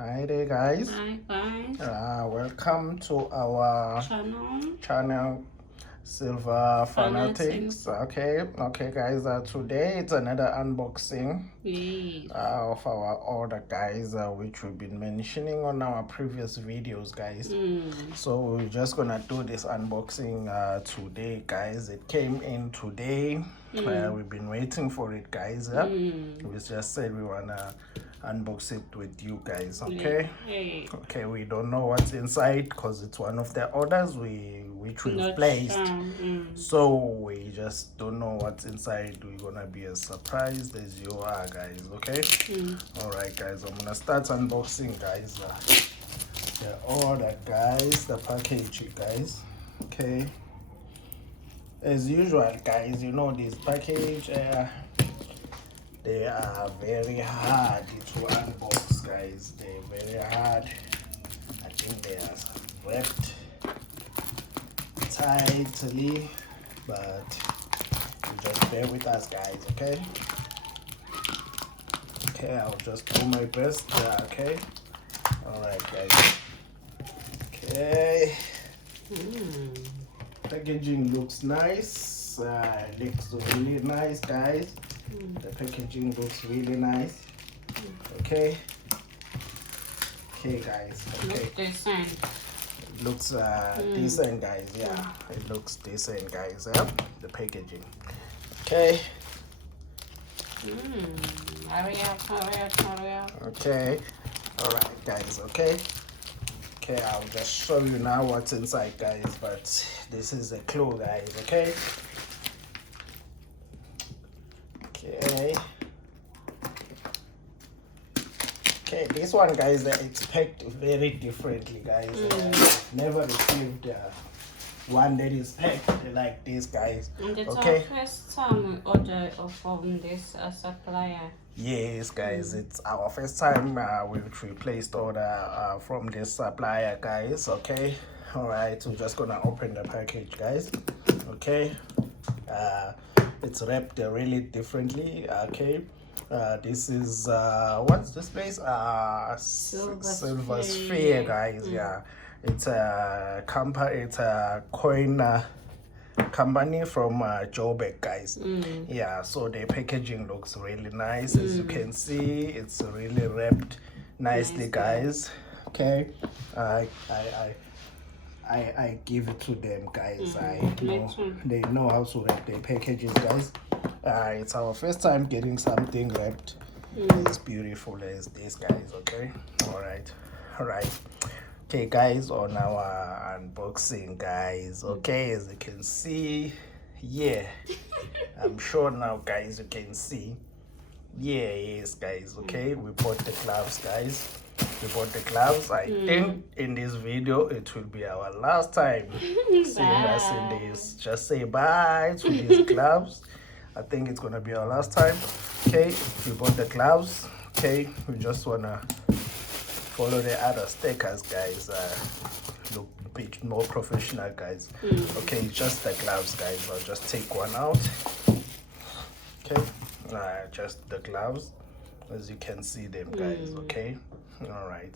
Hi there, guys. Hi guys. Welcome to our channel, Silver Fanatics. Fanatics. Okay, guys. Today it's another unboxing Yes. of our order, guys, which we've been mentioning on our previous videos, guys. So we're just gonna do this unboxing today, guys. It came in today. We've been waiting for it, guys. We just said we wanna unbox it with you guys. Okay, we don't know what's inside because it's one of the orders which we've placed, so we just don't know what's inside. We're gonna be as surprised as you are, guys. All right, guys, I'm gonna start unboxing, guys. The order, guys, the package, guys. Okay, as usual, guys, you know this package, they are very hard to unbox, guys. They're very hard. I think they are wrapped tightly, but you just bear with us, guys. Okay, I'll just do my best. Okay, all right, guys. Okay, packaging looks nice. Looks really nice, guys. The packaging looks really nice. Okay, guys. Okay, Decent. it looks decent, guys. Yeah, it looks decent, guys. The packaging. Okay. Hurry up. Okay. All right, guys. Okay, I'll just show you now what's inside, guys. But this is a clue, guys. Okay. Okay, this one, guys, I expect very differently, guys. I've never received one that is packed like this, guys. And it's our first time we order from this supplier. Yes, guys, it's our first time we placed order from this supplier, guys. Okay, all right, we're just gonna open the package, guys. Okay, it's wrapped really differently. Okay, this is what's this place? Silver Sphere, guys. Yeah, it's a coin company from Joburg, guys. Yeah, so the packaging looks really nice. As you can see, it's really wrapped nicely, guys. Okay, I give it to them, guys. I know they know how to wrap their packages, guys. It's our first time getting something wrapped as beautiful as this, guys. Okay, all right. Okay, guys, on our unboxing, guys. Okay, as you can see, yeah, I'm sure now, guys, you can see. Yeah, yes, guys. Okay, we bought the gloves, guys. I think in this video it will be our last time seeing us in this. Just say bye to these gloves. I think it's gonna be our last time. Okay, we bought the gloves. Okay, we just wanna follow the other stickers, guys. Look a bit more professional, guys. Okay, just the gloves, guys. I'll just take one out. Okay, just the gloves, as you can see them, guys. Okay, all right.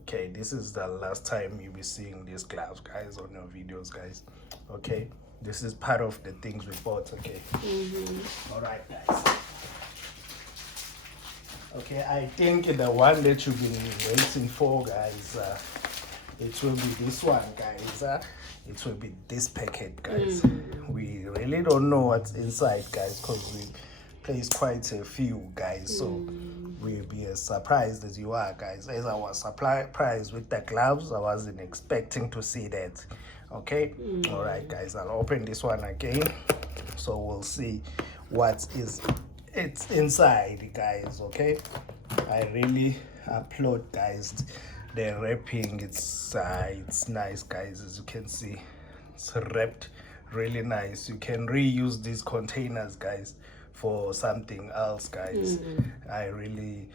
Okay, this is the last time you'll be seeing these gloves, guys, on your videos, guys. Okay, this is part of the things we bought. Okay, all right, guys. Okay, I think the one that you've been waiting for, guys, it will be this one, guys. It will be this packet, guys. We really don't know what's inside, guys, because we placed quite a few, guys. So we'll be as surprised as you are, guys. As I was surprised with the gloves, I wasn't expecting to see that. Okay, all right, guys, I'll open this one again, so we'll see what is it's inside, guys. Okay, I really applaud, guys, the wrapping. It's nice, guys. As you can see, it's wrapped really nice. You can reuse these containers, guys, for something else, guys. I really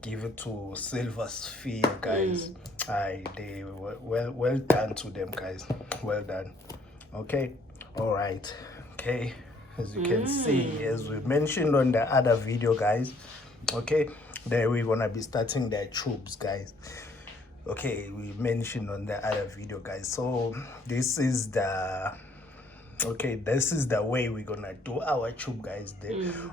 give it to Silver Sphere, guys. They well done to them, guys. Well done. Okay, all right. Okay, as you can see, as we mentioned on the other video, guys, Okay, there we're gonna be starting the tubes, guys. Okay, we mentioned on the other video, guys. So this is the way we're gonna do our tube, guys.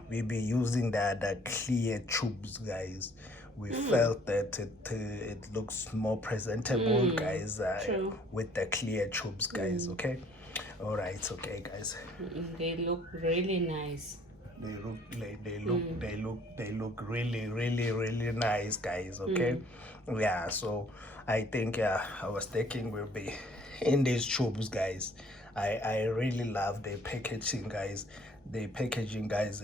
We be using the clear tubes, guys. We felt that it looks more presentable, guys, with the clear tubes, guys. Okay, all right, okay, guys. They look really nice. They look really nice, guys. Okay, yeah. So I think our staking will be in these tubes, guys. I really love the packaging, guys. The packaging, guys.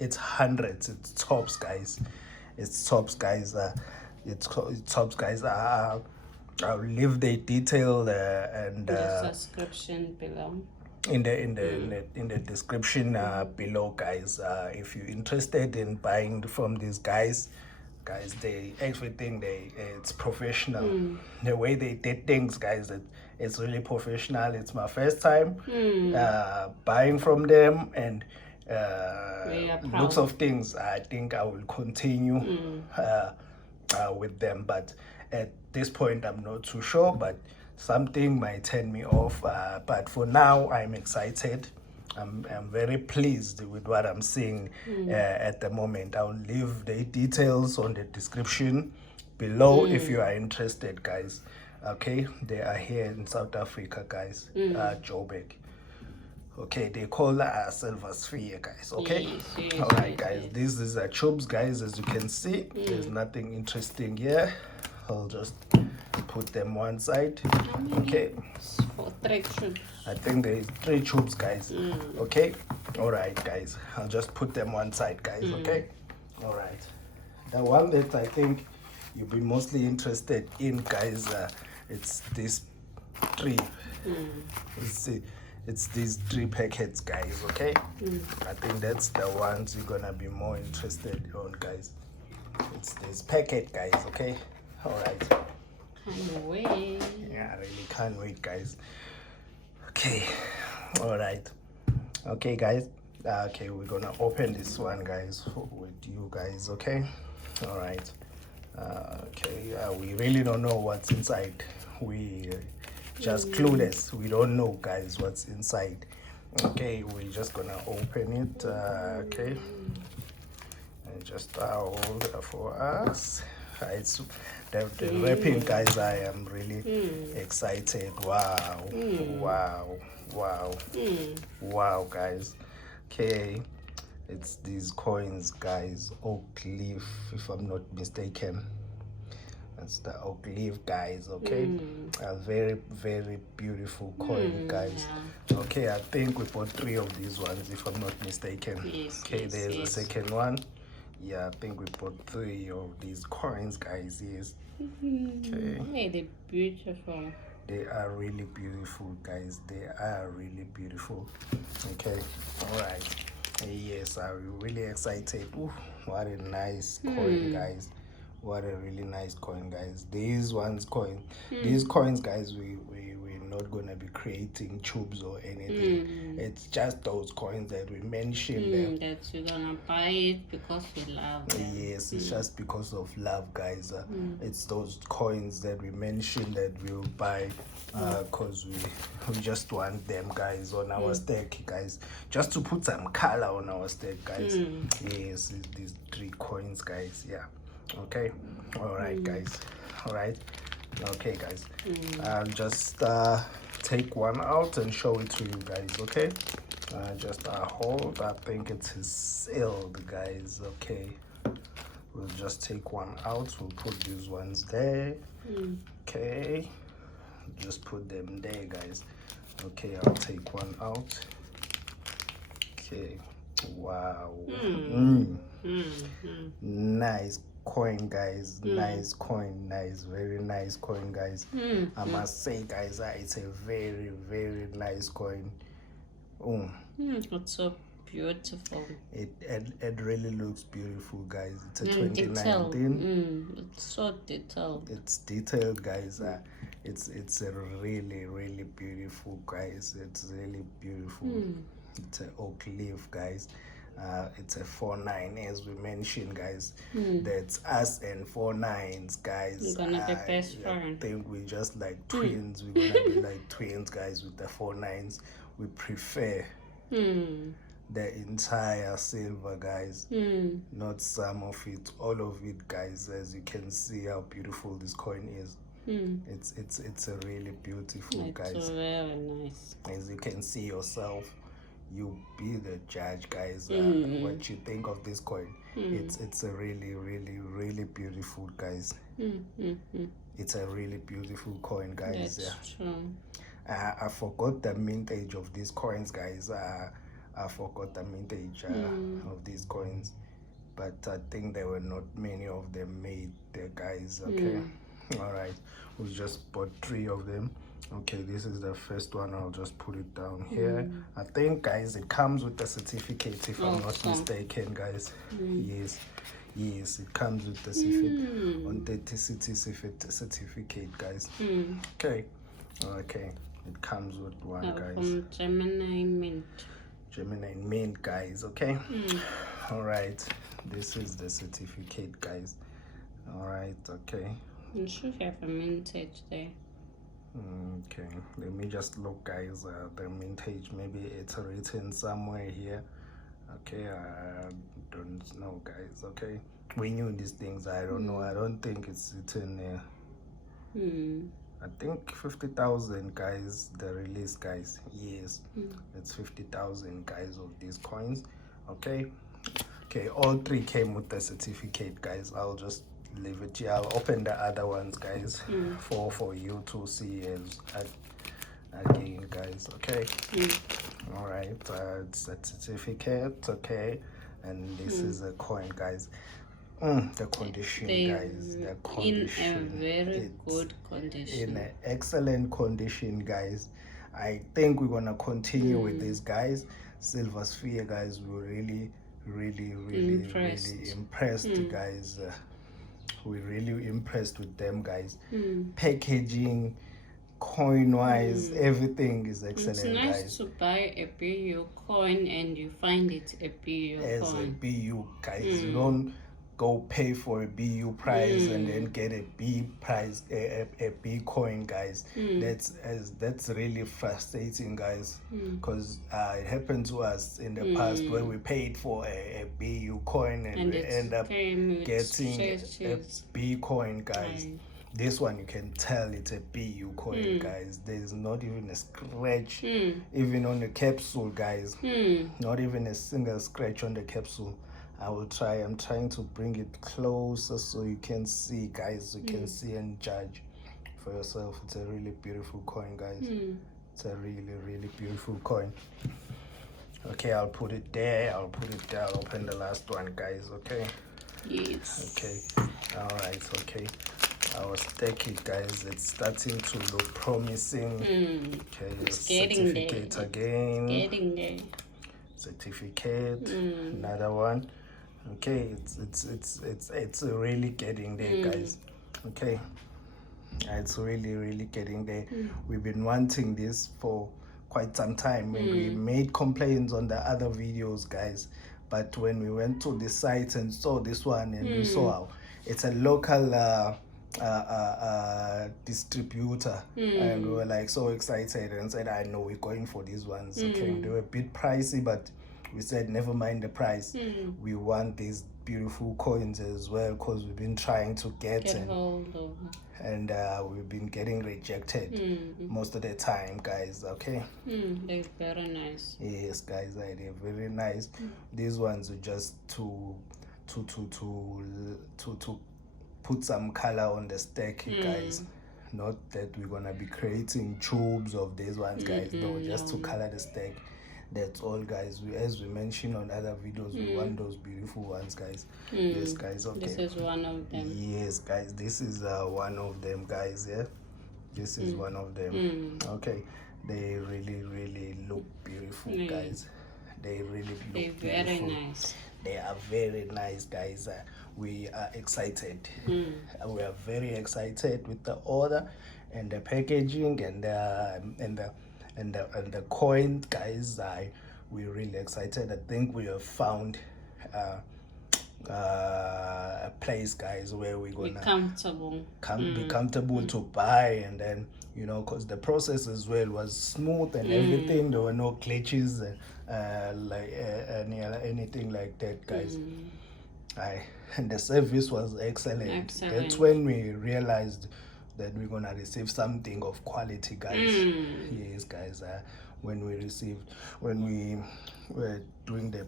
It's hundreds. It's tops, guys. It's tops, guys. It's tops, guys. I'll leave the detail and the subscription below. In the description below, guys. If you're interested in buying from these guys, it's professional. The way they did things, guys, it's really professional. It's my first time buying from them, and looks of things. I think I will continue with them, but at this point I'm not too sure, but something might turn me off, but for now I'm excited. I'm very pleased with what I'm seeing at the moment. I'll leave the details on the description below if you are interested, guys. Okay, they are here in South Africa, guys. Joburg. Okay, they call silver sphere, guys. Okay, all right, guys. This is a tubes, guys. As you can see, there's nothing interesting here. I'll just put them one side. Okay, for 3 tubes. I think there's 3 tubes, guys. Okay, all right, guys. I'll just put them one side, guys. Okay, all right. The one that I think you'll be mostly interested in, guys, it's this 3. It's these 3 packets, guys. Okay, I think that's the ones you're gonna be more interested on, guys. It's this packet, guys. Okay, all right. Can't wait. Yeah, I really can't wait, guys. Okay, all right. Okay, guys. Okay, we're gonna open this one, guys, with you guys. Okay, all right. Okay, we really don't know what's inside. We just clueless. We don't know, guys, what's inside. Okay, we're just gonna open it. Okay, and just hold it for us. It's the wrapping, guys. I am really excited. Wow, wow, guys. Okay, it's these coins, guys. Oak leaf, if I'm not mistaken. That's the oak leaf, guys. Okay, a very beautiful coin, guys. Okay, I think we bought 3 of these ones, if I'm not mistaken. Okay, there's a second one. Yeah, I think we bought 3 of these coins, guys. Yes. Okay. Hey, they're beautiful. They are really beautiful, guys. They are really beautiful. Okay, all right. Yes, I'm really excited. Ooh, what a nice coin, guys. What a really nice coin, guys. These coins, guys, we're not gonna be creating tubes or anything. It's just those coins that we mentioned that you're gonna buy it because you love them. Yes, it's just because of love, guys. It's those coins that we mentioned that we'll buy because we just want them, guys, on our stack, guys, just to put some color on our stack, guys. Yes, these 3 coins, guys. Yeah. Okay, all right, guys. All right, okay, guys. I'll just take one out and show it to you guys. Okay, just hold. I think it is sealed, guys. Okay, we'll just take one out. We'll put these ones there. Okay, just put them there, guys. Okay, I'll take one out. Okay, wow. Nice coin, guys. Nice coin. Nice, very nice coin, guys. I must say, guys, it's a very nice coin. It's so beautiful. It really looks beautiful, guys. It's a 2019. It's so detailed. It's detailed, guys. It's a really beautiful, guys. It's really beautiful. It's an oak leaf, guys. It's a 4-9, as we mentioned, guys. That's us and 4-9s, guys. You're gonna be best friend. I think we just like twins. We're gonna be like twins, guys, with the 4-9s. We prefer the entire silver, guys, not some of it, all of it, guys. As you can see how beautiful this coin is. It's a really beautiful, guys. It's very nice. As you can see yourself, you be the judge, guys. What you think of this coin? It's a really, really, really beautiful, guys. It's a really beautiful coin, guys. That's true. I forgot the mintage of these coins, guys. I forgot the mintage of these coins, but I think there were not many of them made there, guys. Okay. All right, we just bought 3 of them. Okay, this is the first one. I'll just put it down here. I think, guys, it comes with the certificate, if I'm not mistaken, guys. Yes, it comes with the authenticity certificate, guys. Okay, it comes with one, guys. From Gemini Mint, guys. Okay. All right, this is the certificate, guys. All right. Okay. You should have a mintage there. Okay, let me just look, guys. The mintage, maybe it's written somewhere here. Okay, I don't know, guys. Okay, we knew these things. I don't know. I don't think it's written there. I think 50,000, guys, the release, guys. Yes, it's 50,000, guys, of these coins. Okay, all 3 came with the certificate, guys. I'll just leave it here. I'll open the other ones, guys, for you to see again, guys. Okay. All right, it's a certificate. Okay, and this is a coin, guys. The condition, guys. The condition in a very good condition. In an excellent condition, guys. I think we're gonna continue with this, guys. Silver Sphere, guys. We're really impressed, guys. We're really impressed with them, guys. Packaging, coin wise, everything is excellent. It's nice, guys. To buy a BU coin and you find it a BU as coin. A BU, guys. You don't go pay for a BU price and then get a B price, a B coin, guys. That's really frustrating, guys, because it happened to us in the past where we paid for a BU coin and we end up getting a B coin, guys. This one, you can tell it's a BU coin, guys. There's not even a scratch even on the capsule, guys. Not even a single scratch on the capsule. I will try. I'm trying to bring it closer so you can see, guys. You can see and judge for yourself. It's a really beautiful coin, guys. It's a really beautiful coin. Okay, I'll put it there. I'll open the last one, guys. Okay. Yes. Okay. All right. Okay. I will stack it, guys. It's starting to look promising. Okay. It's getting certificate there. again. It's getting there. Certificate. Another one. Okay, it's really getting there, guys. Okay, it's really getting there. We've been wanting this for quite some time, and we made complaints on the other videos, guys, but when we went to the site and saw this one and we saw how it's a local distributor, and we were like so excited and said, I know we're going for these ones. Okay, they were a bit pricey, but we said never mind the price. We want these beautiful coins as well, because we've been trying to get hold of, and we've been getting rejected most of the time, guys. Okay. They're very nice. Yes, guys, they're very nice. These ones are just to put some color on the stack, guys. Not that we're gonna be creating tubes of these ones, guys. No, just to color the stack. That's all, guys. As we mentioned on other videos, we want those beautiful ones, guys. Yes, guys. Okay, this is one of them. Yes, guys, this is one of them, guys. Yeah, this is one of them. Okay, they really look beautiful, guys. They really look beautiful. They're very nice. They are very nice, guys. We are excited. We are very excited with the order and the packaging and the coin, guys. we're really excited. I think we have found a place, guys, where we're gonna be comfortable, be comfortable to buy, and then because the process as well was smooth and everything. There were no glitches like anything like that, guys. And the service was excellent. That's when we realized that we're gonna receive something of quality, guys. Yes, guys. When we were doing the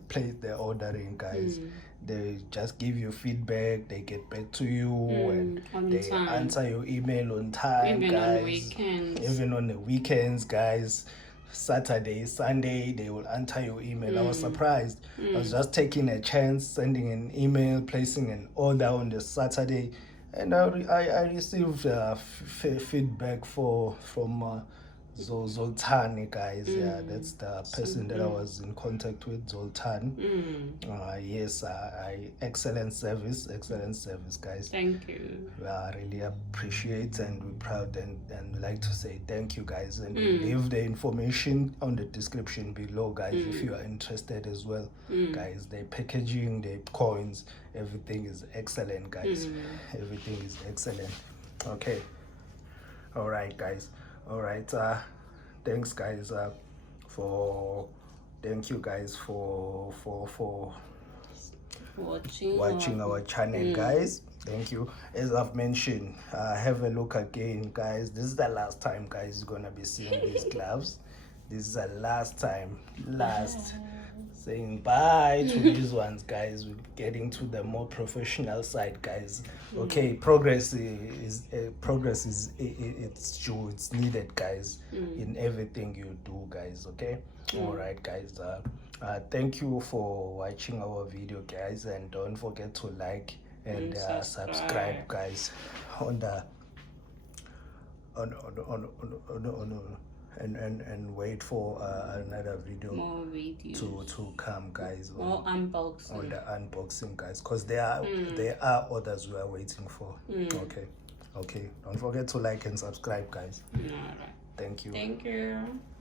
ordering, guys, they just give you feedback, they get back to you, and they answer your email on time, even guys. on weekends. Even on the weekends, guys. Saturday, Sunday, they will answer your email. I was surprised. I was just taking a chance, sending an email, placing an order on the Saturday, and I received feedback from Zoltan, guys. Yeah, that's the person that I was in contact with, Zoltan. Yes, excellent service, guys. Thank you. I really appreciate, and we're proud, and like to say thank you, guys. And we leave the information on the description below, guys, if you are interested as well. Guys, the packaging, the coins, everything is excellent, guys. Everything is excellent. Okay. All right, guys. All right, thanks, guys, thank you, guys, for watching our channel, guys. Thank you. As I've mentioned, have a look again, guys. This is the last time, guys, you're gonna be seeing these gloves. This is the last time, saying bye to these ones, guys. We're getting to the more professional side, guys. Okay, progress is it's true, it's needed, guys, in everything you do, guys. Okay. All right, guys, thank you for watching our video, guys, and don't forget to like and subscribe, guys, and wait for another video, more videos to come, guys, more unboxing, on the unboxing, guys, because there are others we are waiting for. Okay, don't forget to like and subscribe, guys. All right, thank you.